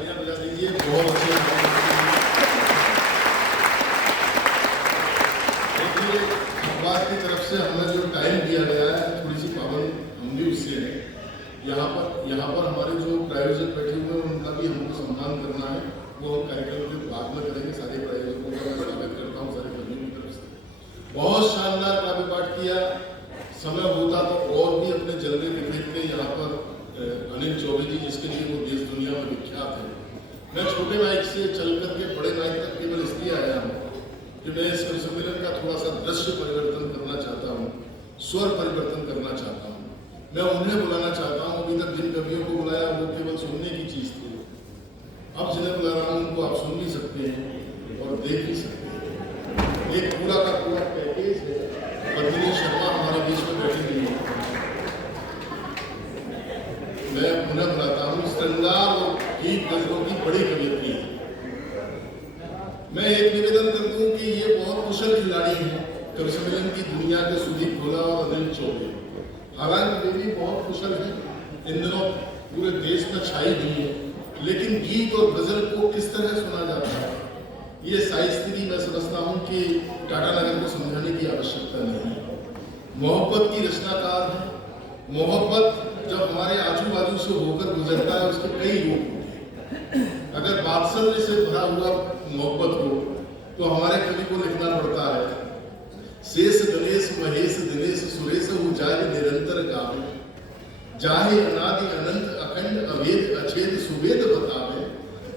तालियां बजा दीजिए। बहुत अच्छे। देखिए, अखबार की तरफ से हमें जो टाइम दिया गया है, थोड़ी सी पाबंद हम भी उससे है। यहाँ पर हमारे जो प्रायोजक बैठे हुए हैं, उनका भी हमको सम्मान करना है। वो हम कार्यक्रम के बाद में करेंगे। सारे प्रायोजकों का मैं स्वागत करता हूँ, सारे कर्मियों की तरफ से। बहुत शानदार काव्य पाठ किया। समय होता तो और भी अपने जलवे बिखेरते यहाँ पर अनिल चौबे जी, जिसके लिए वो देश दुनिया में विख्यात है। मैं छोटे माइक से चल करके बड़े माइक तक केवल इसलिए आया हूँ कि मैं इस सम्मेलन का थोड़ा सा दृश्य परिवर्तन करना चाहता हूँ, स्वर परिवर्तन करना चाहता हूँ। मैं उन्हें बुलाना चाहता हूँ। अभी तक जिन कवियों को बुलाया वो केवल सुनने की चीज थी। अब जिन्हें बुला रहा हूँ उनको आप सुन भी सकते हैं और देख भी सकते हैं। एक पूरा का पूरा पैकेज है। पद्मिनी शर्मा हमारे बीच में बैठी हुई है। मैं उन्हें बुलाता हूँ। श्रृंगार और गीत गजलों की बड़ी कवियत्री है। मैं एक निवेदन कर दूं कि ये बहुत कुशल खिलाड़ी हैं। कवि सम्मेलन की दुनिया के सुदीप भोला और अनिल चौबे, हालांकि वे भी बहुत कुशल हैं। इन दिनों पूरे देश में छाई हुई है। लेकिन गीत और गजल को किस तरह सुना जाता है, ये साहिस्थिति मैं समझता हूँ कि टाटा नगर को समझाने की आवश्यकता नहीं है। मोहब्बत की रचनाकार है। मोहब्बत जब हमारे आजू बाजू से होकर गुजरता है, उसके कई रूप होते हैं। अगर वात्सल्य से भरा हुआ मोहब्बत हो तो हमारे कवि को लिखना पड़ता है, शेष गणेश महेश दिनेश सुरेश हूँ जाए निरंतर गावे, जाहे अनादि अनंत अखंड अभेद अछेद सुवेद बतावे,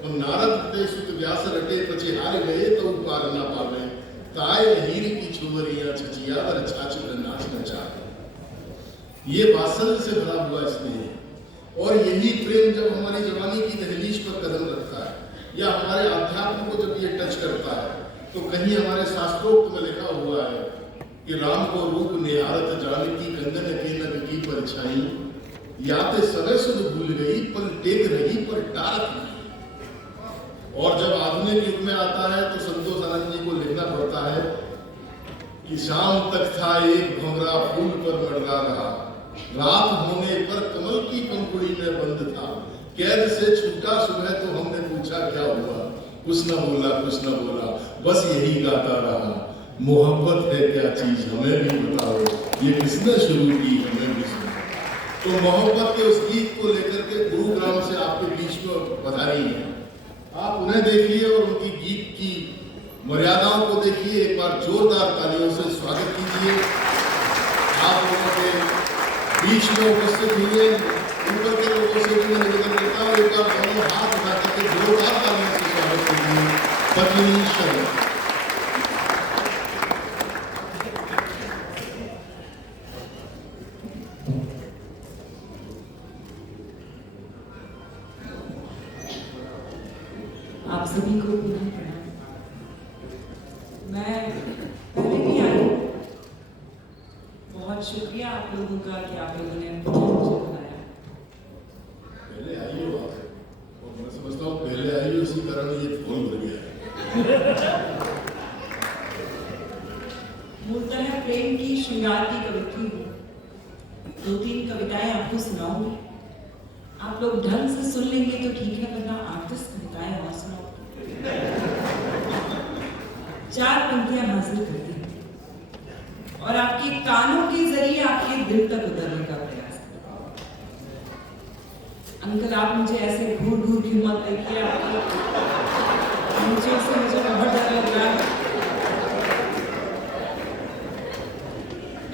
और नारद ते सुत व्यास रटे पछिहार गए तो पार ना पावे, ताए हीर की छुवरियां छचिया वर छाछ नाच नचावे। ये वात्सल्य से भरा हुआ स्नेह है। और यही प्रेम जब हमारी जवानी की दहलीज पर कदम रखता है या हमारे अध्यात्म को जब ये टच करता है, तो कहीं हमारे शास्त्रोक्त में लिखा हुआ है कि राम को रूप निहारत जानकी कंगन के नग की परछाई, याते समय सुध भूल गई पर टेक रही पर टारक नहीं। और जब आधुनिक युग में आता है तो संतोष आनंद जी को लिखना पड़ता है कि शाम तक था एक भंवरा फूल पर मडरा रहा, रात होने पर कमल की पंखुड़ी में बंद था, कैद से छूटा सुबह तो हमने पूछा क्या हुआ, कुछ न बोला कुछ न बोला, बस यही गाता रहा, मोहब्बत है क्या चीज हमें भी बताओ, ये किसने शुरू की हमें भी सुनाओ। तो मोहब्बत के उस गीत को लेकर के गुरुग्राम से आपके बीच में पधारी है। आप उन्हें देखिए और उनकी गीत की मर्यादाओं को देखिए। एक बार जोरदार तालियों से स्वागत कीजिए। आप लोगों के बीच में उपस्थित हुए ऊपर के लोगों से भी मैं निवेदन करता हूँ, एक बार दोनों हाथ उठा करके जोरदार तालियों से स्वागत कीजिए पद्मिनी शर्मा। आप सभी को पुनः प्रणाम। मैं पहले भी आई, बहुत शुक्रिया आप लोगों का कि आप लोगों ने मुझे बुलाया। पहले आई हो आप, और मैं समझता हूँ पहले आई हो इसी कारण ये फोन भर गया। मूलतः प्रेम की श्रृंगार की कवित्री हूँ। 2-3 कविताएं आपको सुनाऊंगी। आप लोग ढंग से सुन लेंगे तो ठीक है, वरना 8-10 कविताएं और सुनाओ। 4 पंक्तियां हासिल करती हैं और आपके कानों के जरिए आपके दिल तक उतरने का प्रयास करती हैं। अंकल, आप मुझे ऐसे घूर घूर के मत देखिए, आपके नीचे से मुझे बहुत डर लग रहा है।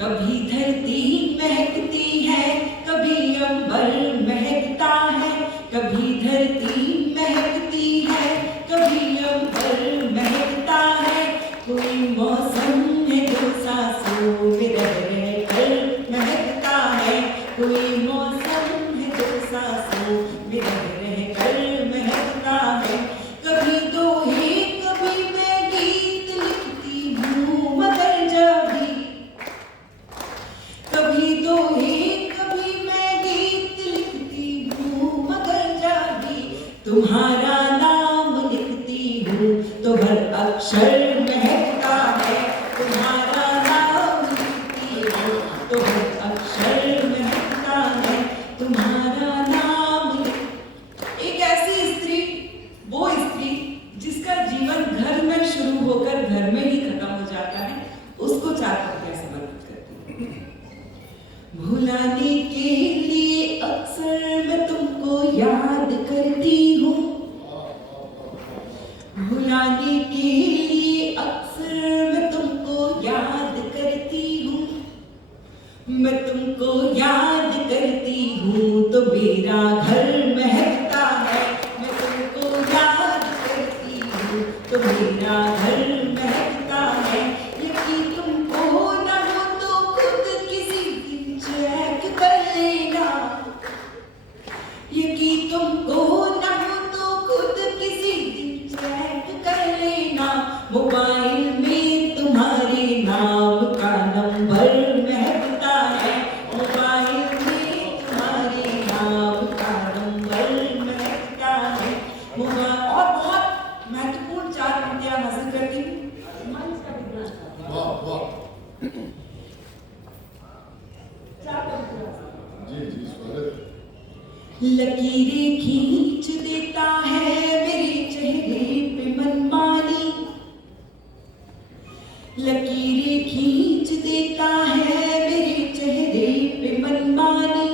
कभी धरती महकती है, कभी अंबर महकता है, कभी धरती महकती है, कभी अंबर महकता है, कोई मौसम है जो सांसों में रह कर महकता है, कोई मौसम है जो सांसों में रह कर महकता है। कभी दोहे कभी मैं गीत लिखती हूँ मगर जब भी, कभी दोहे कभी मैं गीत लिखती हूँ मगर जब भी, तुम्हारा नाम लिखती हूँ तो हर अक्षर महकता है, तुम्हारा नाम लिखती हूँ तो हर अक्षर महकता है, तुम्हारा नाम। एक ऐसी स्त्री याद करती हूँ, भुलाने के लिए अक्सर मैं तुमको याद करती हूँ, मैं तुमको याद करती हूँ तो मेरा घर महकता है, मैं तुमको याद करती हूँ तो मेरा घर महकता है। यकीन तुमको ना हो तो खुद किसी दिन चेक कर लेना, यकीन तुमको ना हो तो खुद किसी दिन चेक कर लेना। मोबाइल में तुम्हारे नाम का नंबर महकता है, मोबाइल में तुम्हारे नाम का नंबर महकता है। मोबाइल और बहुत महत्वपूर्ण 4 पंक्तियां हासिल करती हूँ। वाह वाह, 4 पंक्तियां। जी स्वागत। लकीरें खींच देता है मेरे चेहरे पे मनमानी, लकीरें खींच देता है मेरे चेहरे पे मनमानी।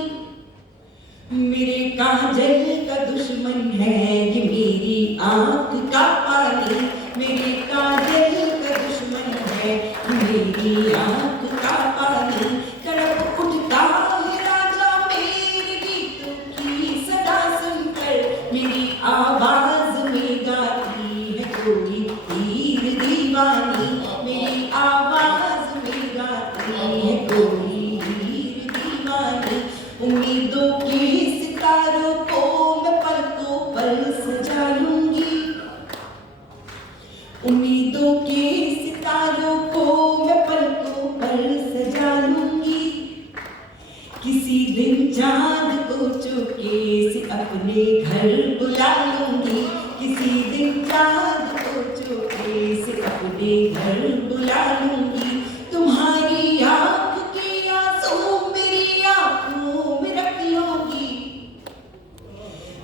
मेरे काजल का दुश्मन है ये मेरी आंख का पानी, मेरे काजल का दुश्मन है ये मेरी आंख का पानी। तड़प उठता है राजा मेरे गीतों की सदा सुनकर, मेरी आवाज में गाती है कोई हीर दीवानी, मेरी आवाज में गाती है कोई हीर दीवानी। उम्मीदों के सितारों को मैं पलकों पर सजा लूंगी, उम्मीदों के सितारों को मैं पलकों पर सजा लूंगी। किसी दिन चांद को चुपके से अपने घर बुला लूंगी, किसी दिन चांद को चुपके से अपने घर बुला लूंगी। तुम्हारी आंख के आंसू मेरी आंखों में रख लूंगी,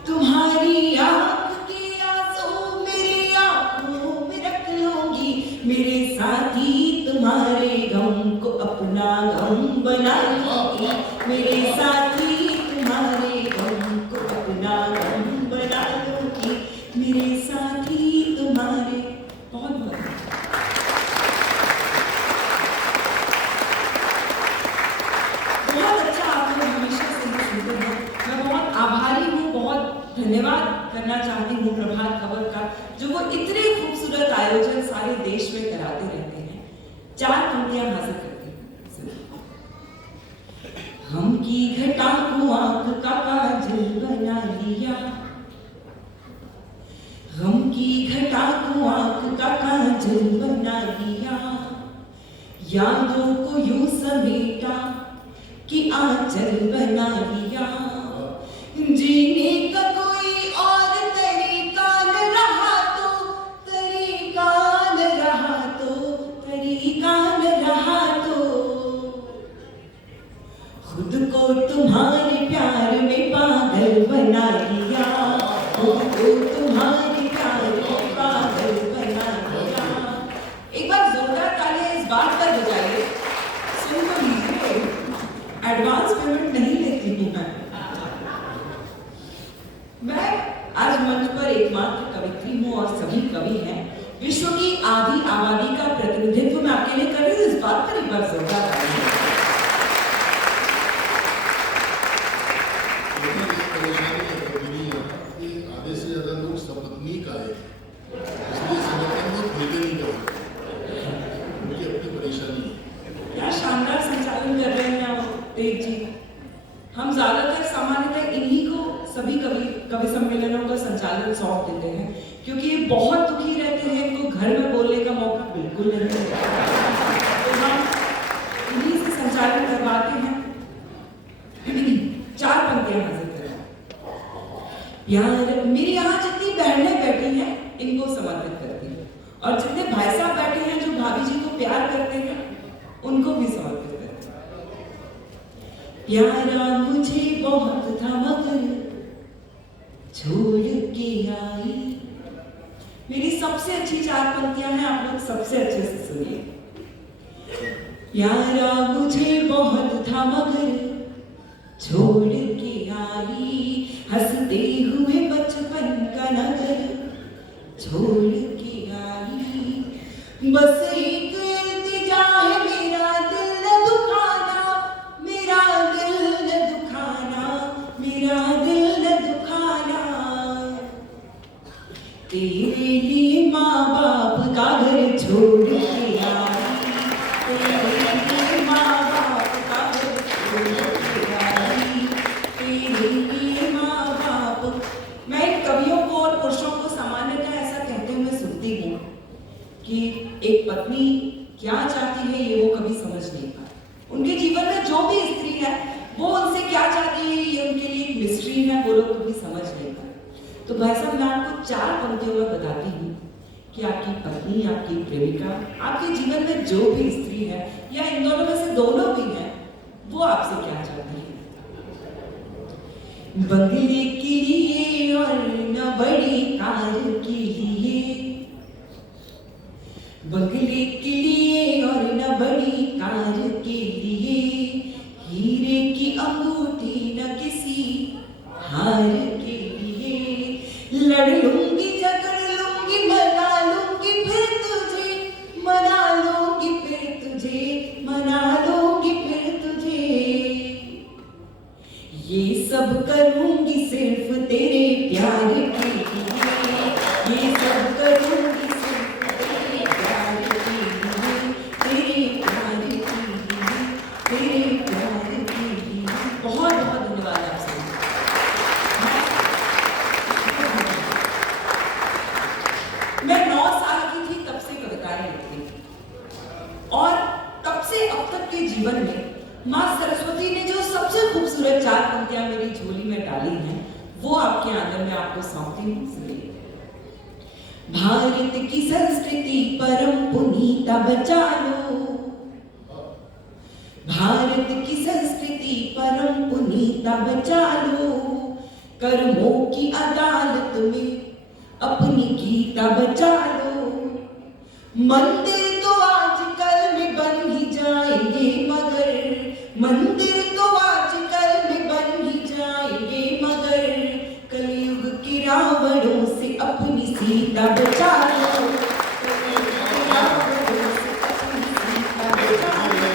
तुम्हारी आंख के आंसू मेरी आंखों में रख लूंगी। मेरे साथी तुम्हारे गम को अपना गम बना लूंगी, मेरे साथी तुम्हारे गम को अपना गम बना लूंगी, मेरे साथी तुम्हारे। बहुत बहुत अच्छा आप लोग हमेशा सुनते हैं। मैं बहुत आभारी हूँ, बहुत धन्यवाद करना चाहती हूँ प्रभात खबर का, जो वो इतने खूबसूरत आयोजन सारे देश में कराते रहते हैं। 4 पंक्तियां हासिल करती हूँ। हम की घटा को आंख का काजल बना लिया, हम की घटा को आंख का काजल बना लिया। यादों को यूं समेटा कि आंचल बना लिया। जीने का कोई और तरीका न रहा तो, तरीका न रहा तो, तरीका न रहा तो, खुद को तुम्हारे प्यार में पागल बना लिया, खुद को तुम्हारे प्यार में पागल बना लिया। एक बार जोरदार तालियां इस बात पर बजाइए, सुन तो लीजिए, एडवांस पेमेंट नहीं लेती हूँ मैं आज मंच पर एकमात्र कवित्री हूँ और सभी कवि हैं। विश्व की आधी आबादी का प्रतिनिधित्व मैं आपके लिए कर रही हूँ, इस बात पर एक बार जोरदार तालियां। आधे से ज्यादा लोग सपत्नीक आए, इसलिए संगठन को खुलते नहीं कर सकते, उनकी अपनी परेशानी है। क्या शानदार संचालन कर रहे हैं तेज जी। हम ज्यादातर सामान्यतः इन्हीं को सभी कवि सम्मेलनों का संचालन सौंप देते हैं, क्योंकि ये बहुत दुखी रहते हैं, इनको घर में बोलने का मौका बिल्कुल नहीं मिलता, तो हम इन्हीं से संचालन करवाते हैं। 4 पंक्तियां हासिल करें। यार मेरी यहाँ जितनी बहनें बैठी हैं इनको समर्पित करती हूँ, और जितने भाई साहब बैठे हैं जो भाभी जी को प्यार करते हैं उनको भी समर्पित करती हूँ। प्यारा मुझे बहुत था मगर छोड़ के आई। मेरी सबसे अच्छी 4 पंक्तियां हैं, आप लोग सबसे अच्छे से सुनिए। प्यारा मुझे बहुत था मगर छोड़ के आई, हंसता बसते हुए बचपन का नगर छोड़ के आई। बस एक इल्तिजा है, मेरा दिल न दुखाना, मेरा दिल न दुखाना, मेरा दिल न दुखाना। तेरे लिए माँ बाप का घर छोड़ के आई, तेरे लिए माँ बाप का घर छोड़ के आई, तेरे लिए माँ बाप। मैं कवियों को और पुरुषों को सामान्यतः ऐसा कहते हुए सुनती हूँ कि एक पत्नी क्या चाहती है ये वो कभी समझ नहीं पाती। उनके जीवन में जो भी स्त्री है वो उनसे क्या चाहती है ये उनके लिए एक मिस्ट्री है, वो लोग कभी समझ नहीं पाते। तो भाई साहब मैं आपको 4 पंक्तियों में बताती हूँ कि आपकी पत्नी, आपकी प्रेमिका, आपके जीवन में जो भी स्त्री है या इन दोनों में से दोनों भी हैं, वो आपसे क्या चाहती है। बंगले के लिए और न बड़ी कार के लिए, बंगले के लिए और न बड़ी कार के लिए, हीरे की अंगूठी न किसी हार के लिए। लड़ लूंगी, झगड़ लूंगी, मना लूंगी फिर तुझे, मना लूंगी फिर तुझे, मना लूंगी फिर तुझे। ये सब करूंगी सिर्फ तेरे प्यार के लिए, ये सब करूंगी सिर्फ तेरे प्यार के लिए, तेरे प्यार के लिए, तेरे प्यार के लिए। बहुत बहुत धन्यवाद आप सभी। मैं 9 साल की थी तब से कविताएं लिखती थी और तब से अब तक के जीवन में माँ सरस्वती ने जो सबसे खूबसूरत 4 पंक्तियां मेरी झोली में डाली हैं वो आपके आंगन में आपको सौंपती हूँ। सुनिए। भारत की संस्कृति परम पुनीता बचा लो, भारत की संस्कृति परम पुनीता बचा लो, कर्मों की अदालत में अपनी गीता बचा लो। मंदिर तो आजकल में बन ही जाएंगे मगर, मंदिर तो आजकल में बन ही जाएंगे मगर, कलयुग के रावणों से अपनी सीता बचा लो, कलयुग के रावणों से अपनी सीता बचा लो,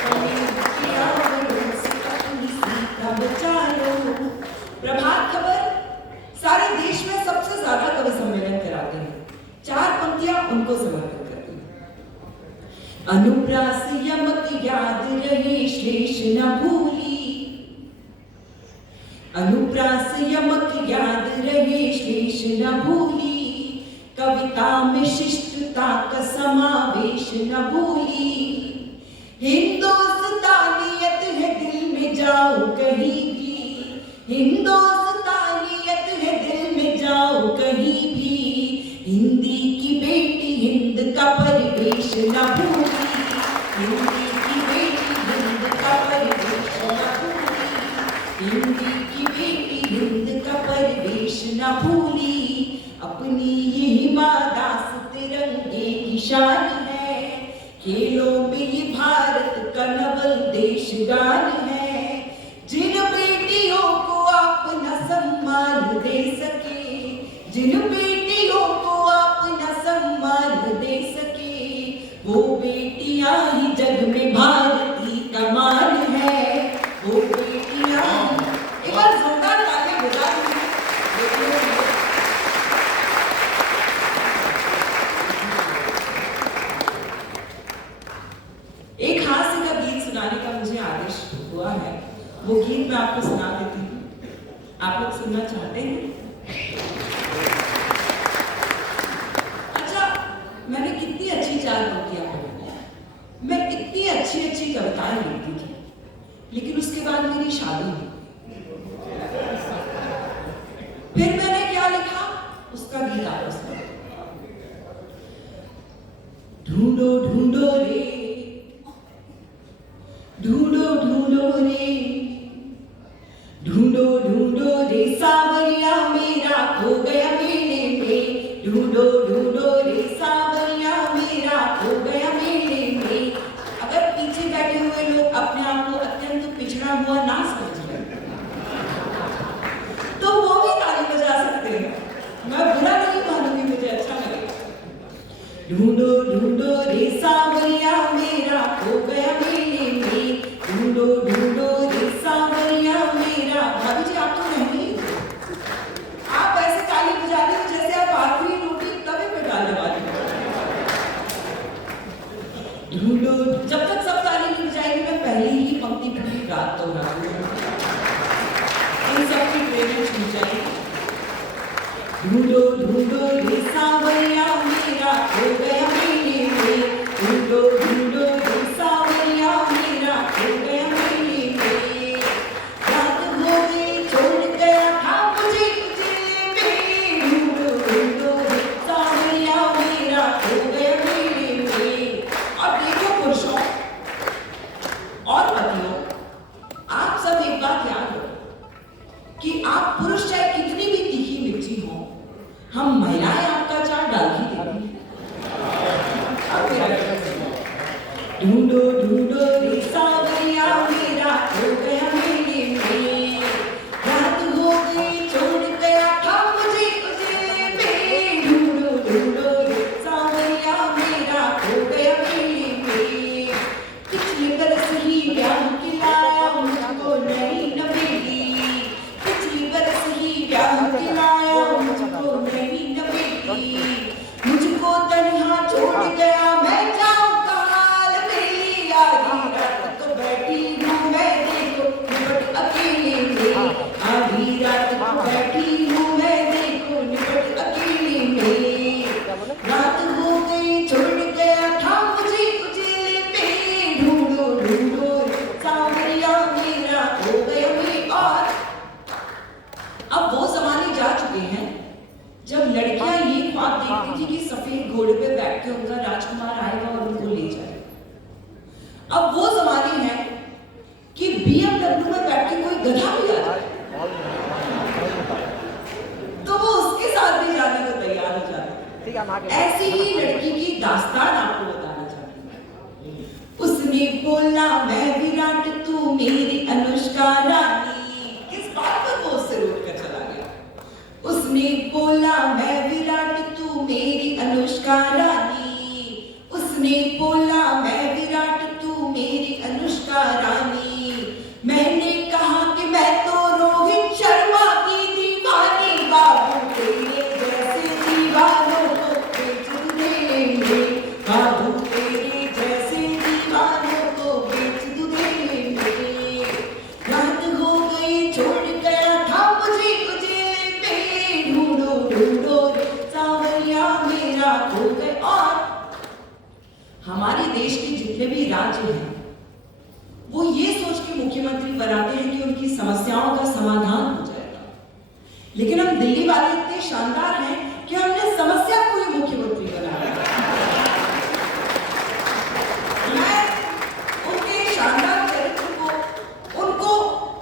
कलयुग के रावणों से अपनी सीता बचा लो। प्रभात खबर सारे देश में सबसे ज्यादा कवि सम्मेलन कराते हैं। 4 पंक्तियां उनको समर्पित करती हूं। अनुप्रास यमक याद रहे श्लेष न भूली, अनुप्रास यमक याद रहे श्लेष न भूली, कविता में शिष्टता का समावेश न भूली। हिंदुस्तानियत है दिल में जाओ कहीं भी, हिंदुस्तानियत है दिल में जाओ कहीं भी, हिंदी की बेटी हिंद का परिवेश न भूली, हिंदी की बेटी हिंद का परिवेश न भूली, हिंदी की बेटी हिंद का परिवेश न भूली। अपनी यही मादास तिरंगे की शान है, खेलों में ये भारत का नवल देश गान है। जिन बेटियों को आप न सम्मान दे सके, जिन बेटियों को आप न सम्मान दे सके, वो बेटियां ही जग में भारती का मान है, वो बेटियां। एक बार जोरदार तालियां बजा दीजिए। एक हास्य का गीत सुनाने का मुझे आदेश हुआ है, वो गीत मैं आपको सुना देती हूँ। आप लोग सुनना चाहते हैं? अच्छा, मैंने कितनी अच्छी 4 पंक्तियां पढ़ी, मैं इतनी अच्छी अच्छी कविताएं लिखती थी, लेकिन उसके बाद मेरी शादी हुई। फिर मैंने क्या लिखा उसका गीत आपको सुना। ढूंढो ढूंढो रे, ढूंढो ढूंढो रे, ढूंढो ढूंढो रे सावरिया मेरा खो गया मेले में, ढूंढो ढूंढो रे सावरिया मेरा खो गया मेले में। अगर पीछे बैठे हुए लोग अपने आप को अत्यंत पिछड़ा हुआ ना समझ तो वो भी ढूंढो ढूंढो रे सांवरिया मेरा खो गया मेले में, ढूंढो ढूंढो रे सांवरिया मेरा। भाभी जी आप तो नहीं, आप ऐसे ताली बजा रहे हो जैसे आप आखिरी रोटी तवे पे डालने वाली हो। ढूंढो, जब तक सब ताली नहीं बजाएगी मैं पहले ही पंक्ति पूरी रात तो रहा हूँ, इन सबकी प्रेरणा छूट जाएगी। ढूंढो ढूंढो रे सांवरिया मेरा खो गया मेले में, ढूंढो ढूंढो रे सांवरिया मेरा खो गया मेले में। रात हो गई छोड़ गया था मुझे उजले में, ढूंढो ढूंढो रे सांवरिया मेरा खो गया मेले में। और देखो पुरुषों और पतियों, आप सब एक बात याद रखो कि आप पुरुष चाहे कितनी भी तीखी मिर्ची हो, हम महिलाएं आपका चार डाल ही देती हैं। ढूंढो ढूंढो रे सांवरिया मेरा खो गया मेले में, रात हो गई छोड़ गया था मुझे उजले में, ढूंढो ढूंढो रे सांवरिया मेरा खो गया मेले में। पिछले बरस ही ब्याह खिलाया मुझको नई नवेली, पिछले बरस ही ब्याह खिलाया मुझको नई नवेली। मुझको तन्हा छोड़ गया मैं जाऊं काल में, आधी रात को बैठी हूँ मैं देखो निपट अकेले में, आधी रात को बैठी हूँ मैं देखो निपट अकेले में। रात हो गई छोड़ गया था मुझे उजले में, ढूंढो ढूंढो सांवरिया मेरा खो गया में। और अब वो जमाने जा चुके हैं जब लड़कियां ये ख्वाब देखती थी कि सफेद घोड़े पे बैठ के उनका राजकुमार आएगा और उनको ले जाएगा। अब वो जमाने हैं कि BMW में बैठ के कोई गधा भी आ जाए तो वो उसके साथ भी जाने को तैयार हो जाए। ऐसी ही लड़की की दास्तान आपको बताना चाहती हूँ। उसने बोला मैं विराट तू मेरी अनुष्का रानी, किस बात पर वो उससे रूठ कर चला गया। उसने बोला मैं विराट तू मेरी अनुष्का रानी, उसने बोला मैं विराट तू मेरी अनुष्का रानी। मैंने कहा कि मैं तो रोहित शर्मा की दीवानी, बाबू तेरे जैसे दीवानों को बेच देंगे, बाबू तेरे जैसे दीवानों को बेच देंगे। रात हो गई छोड़ गया था मुझे उजले में, ढूंढो ढूंढो सांवरिया मेरा खो गया। और हमारे देश के जितने भी राज्य हैं वो ये सोच के मुख्यमंत्री बनाते हैं कि उनकी समस्याओं का समाधान हो जाएगा, लेकिन हम दिल्ली वाले इतने शानदार हैं कि हमने समस्या को ही मुख्यमंत्री बनाया। मैं उनके शानदार चरित्र को, उनको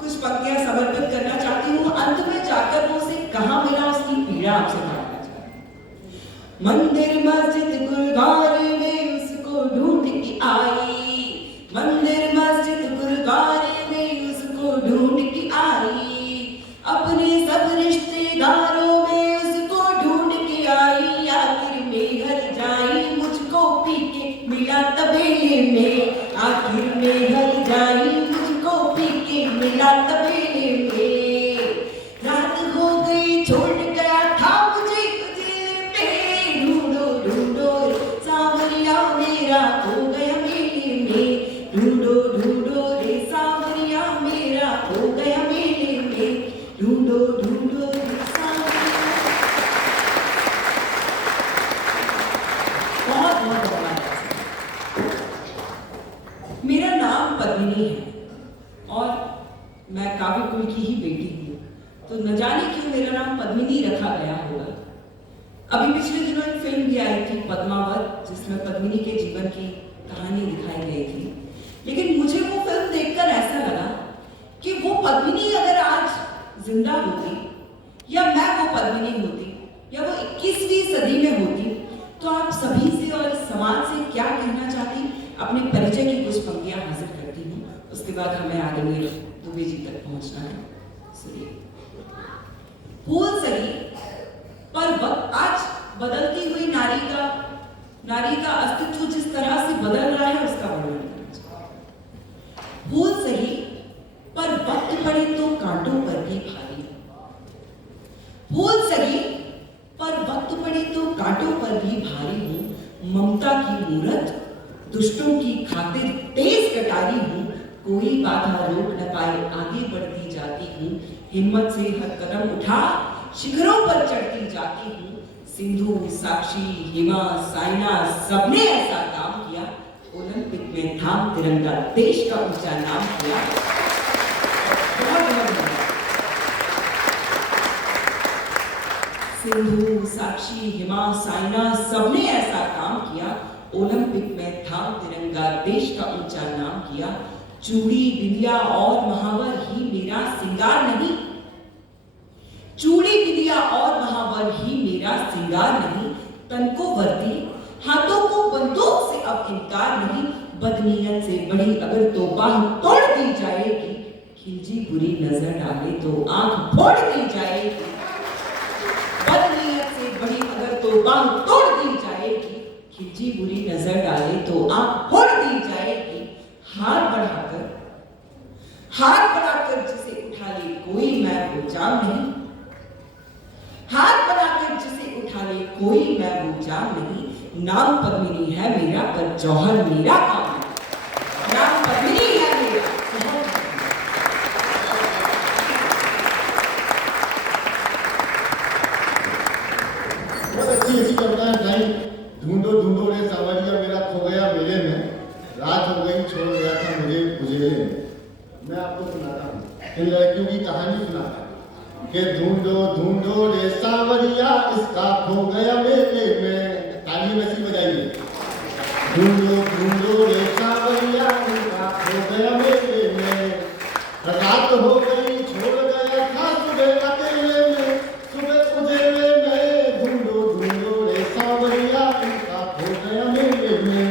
कुछ पंक्तियां समर्पित करना चाहती हूँ। अंत में जाकर वो उसे कहाँ मिला उसकी पीड़ा आपसे बांटना चाहती हूँ। मंदिर मस्जिद गुरुद्वारे में उसको ढूंढ के आई, मंदिर मस्जिद गुरुद्वारे में उसको ढूंढ के आई, अपने सब रिश्तेदारों में उसको ढूंढ के आई। आखिर में घर जाई मुझको पी के मिला तबेले में, आखिर में घर जाई मुझको पी के मिला तबेले में। रात हो गई छोड़ गया था मुझे उजले में, ढूंढो ढूंढो सांवरिया मेरा खो गया मेले में, ढूंढो ढूंढो रे सांवरिया मेरा खो गया मेले में, ढूंढो ढूंढो रे सांवरिया। बहुत बहुत धन्यवाद। मेरा नाम पद्मिनी है और मैं काव्य कुल की ही बेटी हूँ, तो न जाने क्यों मेरा नाम पद्मिनी रखा गया होगा। अभी पिछले दिनों एक फिल्म भी आई थी पद्मावत, जिसमें पद्मिनी के जीवन की कहानी दिखाई गई थी, लेकिन मुझे वो फिल्म देखकर ऐसा लगा कि वो पद्मिनी अगर आज जिंदा होती, या मैं वो पद्मिनी होती, या वो 21वीं सदी में होती, तो आप सभी से और समाज से क्या कहना चाहती, अपने परिचय की कुछ पंक्तियां हाजिर करती हूँ। उसके बाद हमें आदरणीय दुबे जी तक पहुंचना है। सुनिए। फूल सही पर वक्त आज बदलती हुई नारी का नारी का अस्तित्व जिस तरह से बदल रहा है उसका वर्णन करना चाहिए। फूल सही पर वक्त पड़े तो कांटों पर भी भारी। फूल सही पर वक्त पड़े तो कांटों पर भी भारी हूं। ममता की मूरत दुष्टों की खातिर तेज कटारी हूं। कोई बाधा रोक न पाए आगे बढ़ती जाती हूं। हिम्मत से हर कदम उठा शिखरों पर चढ़ती जाती हूं। सिंधु, साक्षी, हिमा, साइना सबने ऐसा काम किया। ओलंपिक में थाम तिरंगा देश का ऊंचा नाम किया। बहुत धन्यवाद। सिंधु, साक्षी, हिमा, साइना सबने ऐसा काम किया। ओलंपिक में थाम तिरंगा देश का ऊंचा नाम किया। चूड़ी, बिंदिया और महावर ही मेरा सिंगार नहीं। चूड़ी, बिंदिया और महावर ही मेरा सिंगार नहीं। तन को वर्दी, हाथों को बंदूक से अब इनकार नहीं। बदनीयत से बड़ी अगर तो बाह तोड़ दी जाएगी। खिलजी बुरी नजर डाले तो आंख फोड़ दी जाएगी। बदनीयत से बड़ी अगर तो बाह तोड़ दी जाएगी। खिलजी बुरी नजर डाले तो आंख फोड़ दी जाएगी। हाथ बढ़ाकर जिसे उठा ले कोई मैं वो जाम नहीं। हाथ बढ़ाकर जिसे उठा ले कोई मैं वो जाम नहीं। नाम पद्मिनी है मेरा पर जौहर मेरा काम है। नाम पद्मिनी है मेरा। बहुत अच्छी कविता है भाई। ढूंढो ढूंढो रे सावरिया मेरा खो गया मेले में। रात हो गई छोड़ गया था मुझे उजेले में। मैं आपको सुनाता हूँ इन लड़कियों की कहानी सुनाता हूँ कि ढूंढो ढूंढो रे सावरिया इसका खो गया मेले में। ताली वैसी बजाइए। ढूंढो ढूंढो रे सावरिया इसका खो गया मेले में। रात हो गई छोड़ गया था सुबह अकेले में। सुबह उजेले में ढूंढो ढूंढो रे सावरिया इसका खो गया मेले में।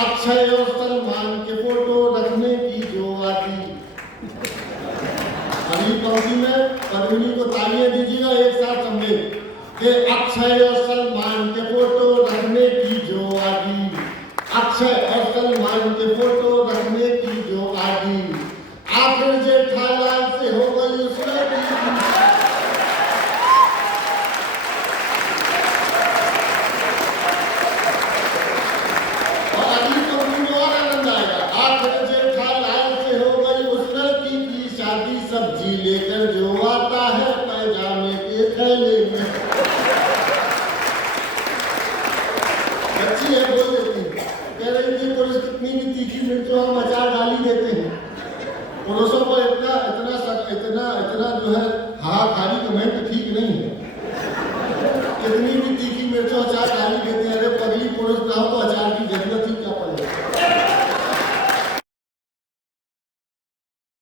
अक्षय और सलमान के फोटो रखने की जो आदि। अगली पंक्ति में पद्मिनी को तालियां दीजिएगा एक साथ समझे कि अक्षय और सलमान के फोटो रखने की जो आदि। अक्षय और सलमान के फोटो रखने की जो आदि। आखिर जेठालाल से हो गई उसमें भी। सब्जी लेकर जो आता है पैजामे के थैले में। बच्ची है बोल देती है, कह रही थी पुरुष कितनी भी तीखी मिर्चों हम अचार डाली देते हैं। पुरुषों को इतना इतना इतना इतना जो है हाहाकारी कमेंट